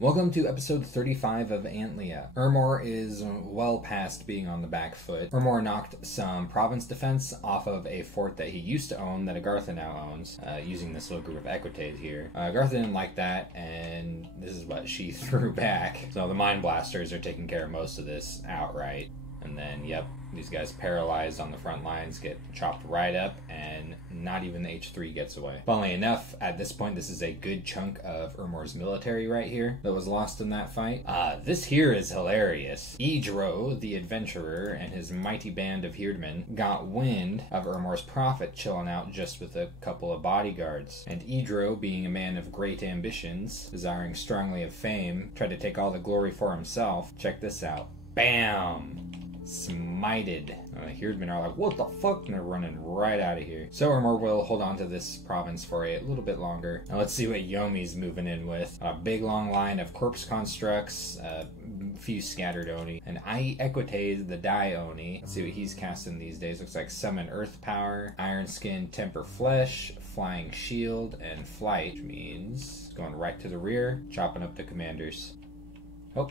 Welcome to episode 35 of Antlia. Ermor is well past being on the back foot. Ermor knocked some province defense off of a fort that he used to own that Agartha now owns, using this little group of Equites here. Agartha didn't like that, and this is what she threw back. So the Mind Blasters are taking care of most of this outright. And then, yep, these guys paralyzed on the front lines get chopped right up, and not even the H3 gets away. Funnily enough, at this point, this is a good chunk of Ermor's military right here that was lost in that fight. This here is hilarious. Idro, the adventurer, and his mighty band of Hirdmen got wind of Ermor's prophet chilling out just with a couple of bodyguards. And Idro, being a man of great ambitions, desiring strongly of fame, tried to take all the glory for himself. Check this out. Bam! Smited. Hirdmen are like, what the fuck? And they're running right out of here. So Ermor will hold on to this province for a little bit longer. Now let's see what Yomi's moving in with. A big long line of corpse constructs, a few scattered Oni, and Equites, the Die Oni. Let's see what he's casting these days. Looks like Summon Earth Power, Iron Skin, Temper Flesh, Flying Shield, and Flight, which means going right to the rear, chopping up the commanders. Oh.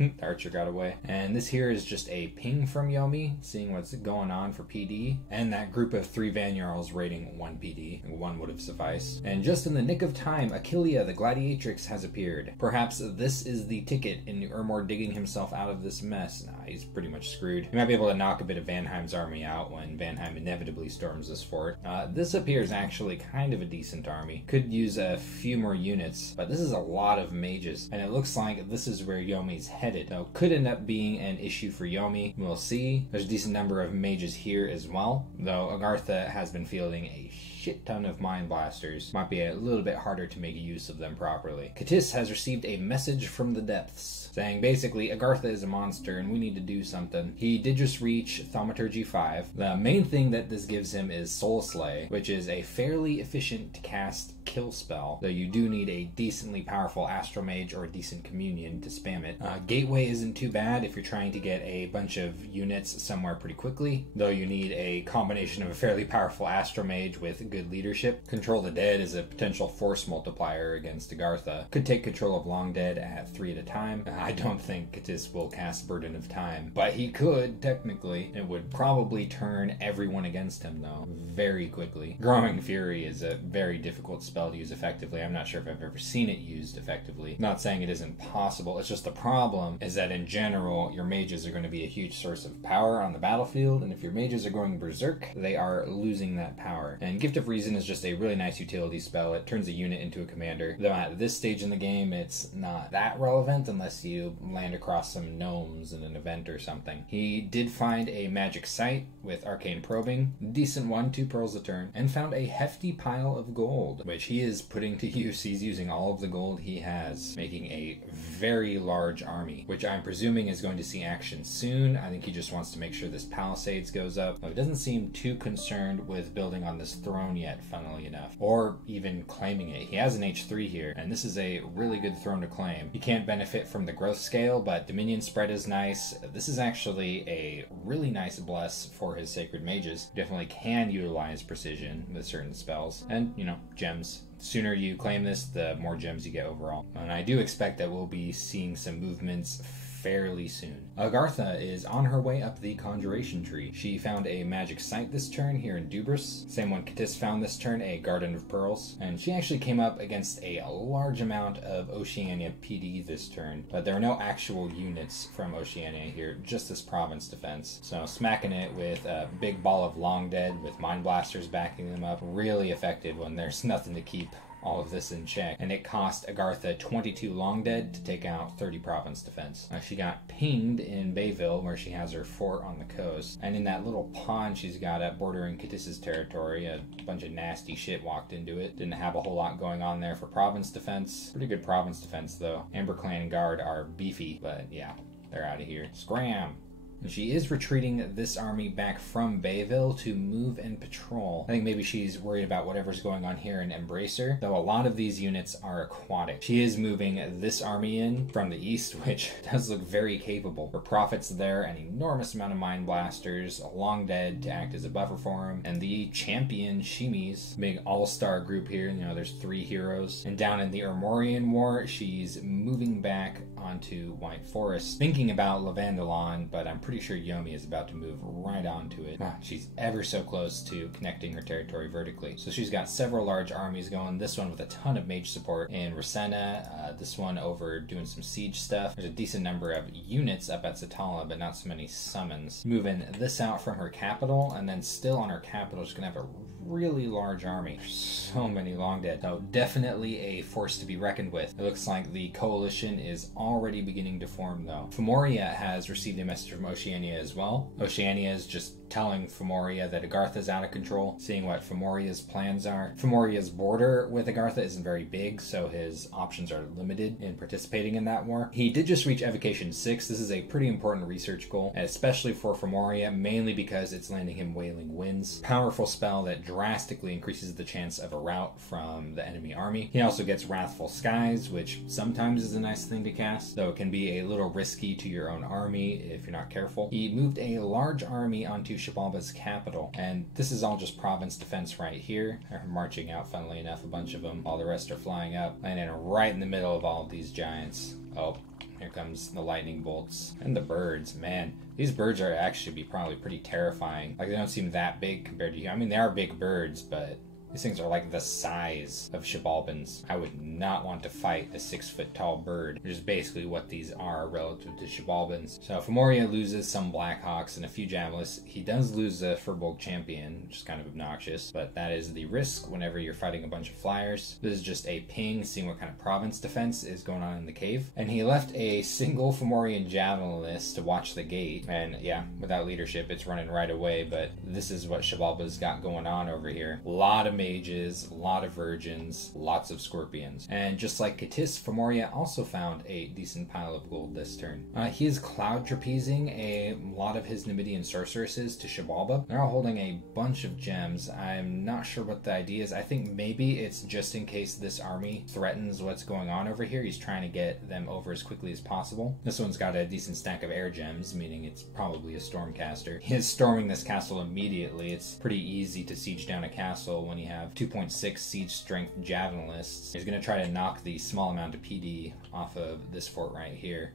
The archer got away. And this here is just a ping from Yomi, seeing what's going on for PD. And that group of 3 Vanyarls raiding 1 PD. 1 would have sufficed. And just in the nick of time, Antlia, the gladiatrix, has appeared. Perhaps this is the ticket in Ermor digging himself out of this mess. Nah, he's pretty much screwed. He might be able to knock a bit of Vanheim's army out when Vanheim inevitably storms this fort. This appears actually kind of a decent army. Could use a few more units, but this is a lot of mages. And it looks like this is where Yomi's headed. Though could end up being an issue for Yomi. We'll see. There's a decent number of mages here as well, though Agartha has been fielding a shit ton of Mind Blasters. Might be a little bit harder to make use of them properly. Katis has received a message from the depths, saying basically Agartha is a monster and we need to do something. He did just reach Thaumaturgy 5. The main thing that this gives him is Soul Slay, which is a fairly efficient to cast kill spell, though you do need a decently powerful Astromage or a decent Communion to spam it. Gateway isn't too bad if you're trying to get a bunch of units somewhere pretty quickly, though you need a combination of a fairly powerful Astromage with good leadership. Control the Dead is a potential force multiplier against Agartha. Could take control of Long Dead at 3 at a time. I don't think Katis will cast Burden of Time, but he could, technically. It would probably turn everyone against him, though, very quickly. Growing Fury is a very difficult spell to use effectively. I'm not sure if I've ever seen it used effectively. Not saying it isn't possible. It's just the problem is that in general, your mages are going to be a huge source of power on the battlefield, and if your mages are going berserk, they are losing that power. And Gift of Reason is just a really nice utility spell. It turns a unit into a commander, though at this stage in the game, it's not that relevant unless you land across some gnomes in an event or something. He did find a magic site with Arcane Probing, decent one, 2 pearls a turn, and found a hefty pile of gold, which he is putting to use. He's using all of the gold he has, making a very large army, which I'm presuming is going to see action soon. I think he just wants to make sure this Palisades goes up. He doesn't seem too concerned with building on this throne yet, funnily enough, or even claiming it. He has an H3 here, and this is a really good throne to claim. He can't benefit from the growth scale, but Dominion spread is nice. This is actually a really nice bless for his Sacred Mages. Definitely can utilize precision with certain spells, and, you know, gems. Sooner you claim this, the more gems you get overall. And I do expect that we'll be seeing some movements fairly soon. Agartha is on her way up the Conjuration Tree. She found a magic site this turn here in Dubris. Same one Katis found this turn, a Garden of Pearls. And she actually came up against a large amount of Oceania PD this turn, but there are no actual units from Oceania here, just this province defense. So smacking it with a big ball of Long Dead with Mind Blasters backing them up, really effective when there's nothing to keep all of this in check. And it cost Agartha 22 Long Dead to take out 30 province defense. She got pinged in Bayville, where she has her fort on the coast, and in that little pond she's got up bordering Katis's territory, a bunch of nasty shit walked into it. Didn't have a whole lot going on there for province defense. Pretty good province defense though. Amber Clan Guard are beefy, but yeah, they're out of here. Scram! And she is retreating this army back from Bayville to move and patrol. I think maybe she's worried about whatever's going on here in Embracer, though a lot of these units are aquatic. She is moving this army in from the east, which does look very capable. Her Prophet's there, an enormous amount of Mind Blasters, a Long Dead to act as a buffer for him, and the champion Shimis, big all-star group here. You know, there's 3 heroes. And down in the Armorian War, she's moving back onto White Forest, thinking about Levandalon, but I'm pretty sure Yomi is about to move right onto it. She's ever so close to connecting her territory vertically. So she's got several large armies going, this one with a ton of mage support in Rasenna, this one over doing some siege stuff. There's a decent number of units up at Zatala, but not so many summons. Moving this out from her capital, and then still on her capital, she's gonna have a really large army. So many Long Dead. So definitely a force to be reckoned with. It looks like the coalition is already beginning to form though. Femoria has received a message from Oceania as well. Oceania is just telling Femoria that Agartha is out of control, seeing what Femoria's plans are. Femoria's border with Agartha isn't very big, so his options are limited in participating in that war. He did just reach Evocation 6. This is a pretty important research goal, especially for Femoria, mainly because it's landing him Wailing Winds. Powerful spell that drastically increases the chance of a rout from the enemy army. He also gets Wrathful Skies, which sometimes is a nice thing to cast, though it can be a little risky to your own army if you're not careful. He moved a large army onto Xibalba's capital, and this is all just province defense right here. They're marching out, funnily enough, a bunch of them, while the rest are flying up, landing right in the middle of all of these giants. Oh, here comes the lightning bolts. And the birds, man. These birds are actually probably pretty terrifying. Like, they don't seem that big compared to you. I mean, they are big birds, but these things are like the size of Xibalbans. I would not want to fight a 6-foot-tall bird, which is basically what these are relative to Xibalbans. So Femoria loses some Blackhawks and a few Javelists. He does lose a Furbolg champion, which is kind of obnoxious, but that is the risk whenever you're fighting a bunch of flyers. This is just a ping, seeing what kind of province defense is going on in the cave. And he left a single Fomorian Javelinist to watch the gate. And yeah, without leadership, it's running right away, but this is what Xibalba's got going on over here. A lot of mages, a lot of virgins, lots of scorpions. And just like Katis, Femoria also found a decent pile of gold this turn. He is cloud trapezing a lot of his Numidian sorceresses to Xibalba. They're all holding a bunch of gems. I'm not sure what the idea is. I think maybe it's just in case this army threatens what's going on over here. He's trying to get them over as quickly as possible. This one's got a decent stack of air gems, meaning it's probably a stormcaster. He is storming this castle immediately. It's pretty easy to siege down a castle when you have 2.6 siege strength javelinists. He's going to try to knock the small amount of PD off of this fort right here.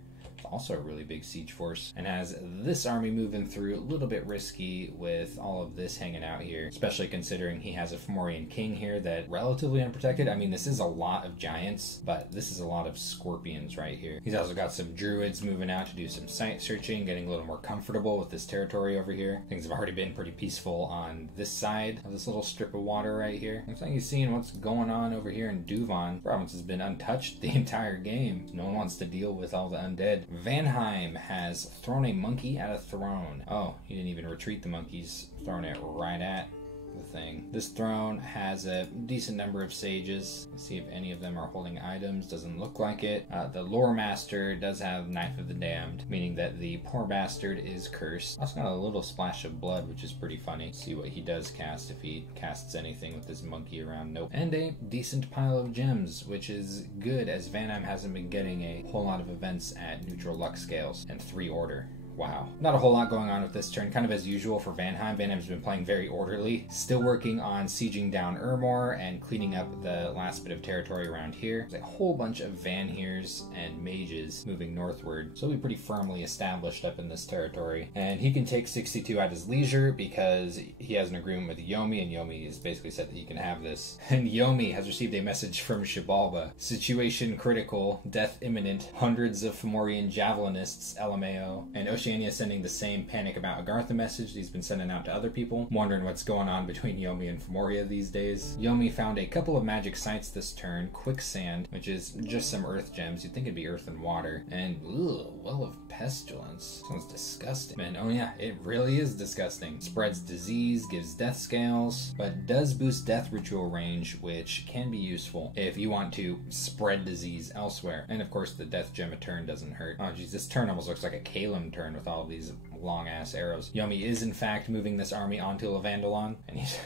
Also a really big siege force, and has this army moving through, a little bit risky with all of this hanging out here, especially considering he has a Fomorian king here that relatively unprotected. I mean, this is a lot of giants, but this is a lot of scorpions right here. He's also got some druids moving out to do some site searching, getting a little more comfortable with this territory over here. Things have already been pretty peaceful on this side of this little strip of water right here. Looks like he's seeing what's going on over here in Duvan. The province has been untouched the entire game. No one wants to deal with all the undead. Vanheim has thrown a monkey at a throne. Oh, he didn't even retreat the monkeys, throwing it right at the thing. This throne has a decent number of sages. Let's see if any of them are holding items. Doesn't look like it. The lore master does have Knife of the Damned, meaning that the poor bastard is cursed. Also got a little splash of blood, which is pretty funny. See what he does cast, if he casts anything with this monkey around. Nope. And a decent pile of gems, which is good, as Vanheim hasn't been getting a whole lot of events at neutral luck scales, and 3 order. Wow. Not a whole lot going on with this turn, kind of as usual for Vanheim. Vanheim's been playing very orderly, still working on sieging down Ermor and cleaning up the last bit of territory around here. There's a whole bunch of Vanheers and mages moving northward, so he'll be pretty firmly established up in this territory. And he can take 62 at his leisure because he has an agreement with Yomi, and Yomi has basically said that he can have this. And Yomi has received a message from Xibalba. Situation critical, death imminent, hundreds of Fomorian javelinists, LMAO, and Oceania is sending the same panic about Agartha message he's been sending out to other people, wondering what's going on between Yomi and Femoria these days. Yomi found a couple of magic sites this turn. Quicksand, which is just some earth gems. You'd think it'd be earth and water. And, Well of Pestilence. Sounds disgusting. Man, oh yeah, it really is disgusting. Spreads disease, gives death scales, but does boost death ritual range, which can be useful if you want to spread disease elsewhere. And of course, the death gem a turn doesn't hurt. Oh geez, this turn almost looks like a Kalem turn turn with all of these long-ass arrows. Yomi is, in fact, moving this army onto Levandalon, and he's...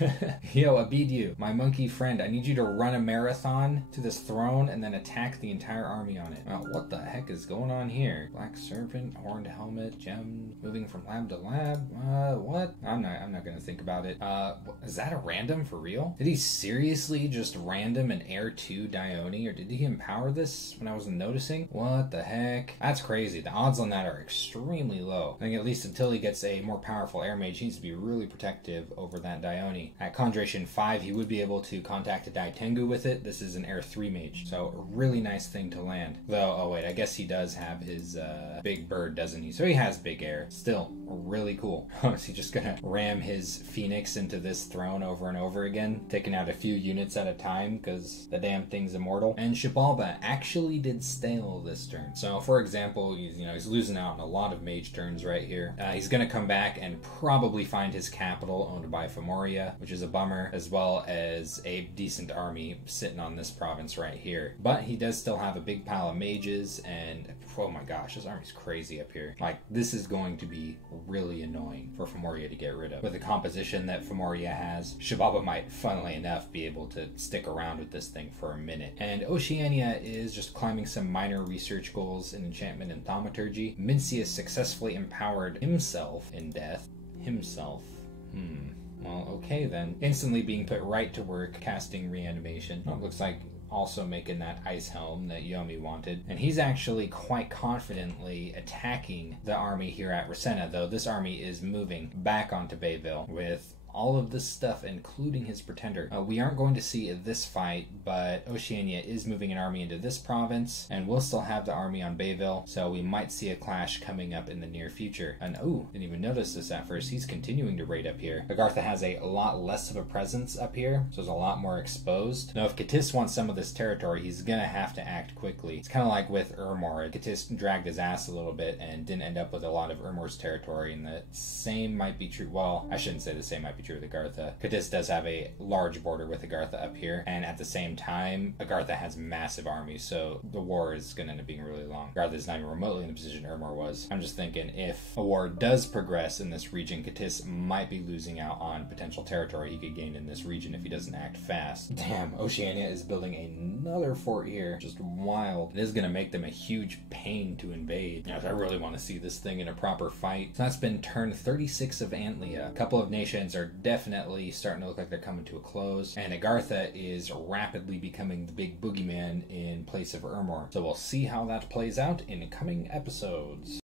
Yo, Abidu, my monkey friend, I need you to run a marathon to this throne and then attack the entire army on it. Well, what the heck is going on here? Black Serpent, Horned Helmet, Gem, moving from lab to lab? What? I'm not gonna think about it. Is that a random for real? Did he seriously just random an Air 2 Dione, or did he empower this when I wasn't noticing? What the heck? That's crazy. The odds on that are extremely low. I think at least until he gets a more powerful Air Mage, he needs to be really protective over that Dione. At Conjuration 5, he would be able to contact a Daitengu with it. This is an Air 3 Mage, so a really nice thing to land. Though, oh wait, I guess he does have his big bird, doesn't he? So he has big air. Still, really cool. Is he just gonna ram his Phoenix into this throne over and over again, taking out a few units at a time because the damn thing's immortal? And Xibalba actually did stale this turn. So, for example, he's losing out on a lot of mage turns right here. He's gonna come back and probably find his capital owned by Femoria, which is a bummer, as well as a decent army sitting on this province right here. But he does still have a big pile of mages, and oh my gosh, this army's crazy up here. Like, this is going to be really annoying for Femoria to get rid of. With the composition that Femoria has, Xibalba might, funnily enough, be able to stick around with this thing for a minute. And Oceania is just climbing some minor research goals in enchantment and thaumaturgy. Mincius successfully empowered himself in death. Well, okay then. Instantly being put right to work casting reanimation. Oh, looks like also making that ice helm that Yomi wanted. And he's actually quite confidently attacking the army here at Rasenna, though this army is moving back onto Bayville with all of this stuff, including his pretender. We aren't going to see this fight, but Oceania is moving an army into this province, and we'll still have the army on Bayville, so we might see a clash coming up in the near future. And oh, didn't even notice this at first, he's continuing to raid up here. Agartha has a lot less of a presence up here, so it's a lot more exposed. Now, if Katis wants some of this territory, he's gonna have to act quickly. It's kind of like with Urmor. Katis dragged his ass a little bit and didn't end up with a lot of Urmor's territory, and the same might be true. Well, I shouldn't say the same might be true with Agartha. Katis does have a large border with Agartha up here, and at the same time, Agartha has massive armies, so the war is going to end up being really long. Agartha is not even remotely in the position Urmor was. I'm just thinking, if a war does progress in this region, Katis might be losing out on potential territory he could gain in this region if he doesn't act fast. Damn, Oceania is building another fort here. Just wild. It is going to make them a huge pain to invade. I really want to see this thing in a proper fight. So that's been turn 36 of Antlia. A couple of nations are definitely starting to look like they're coming to a close, and Agartha is rapidly becoming the big boogeyman in place of Urmor. So we'll see how that plays out in coming episodes.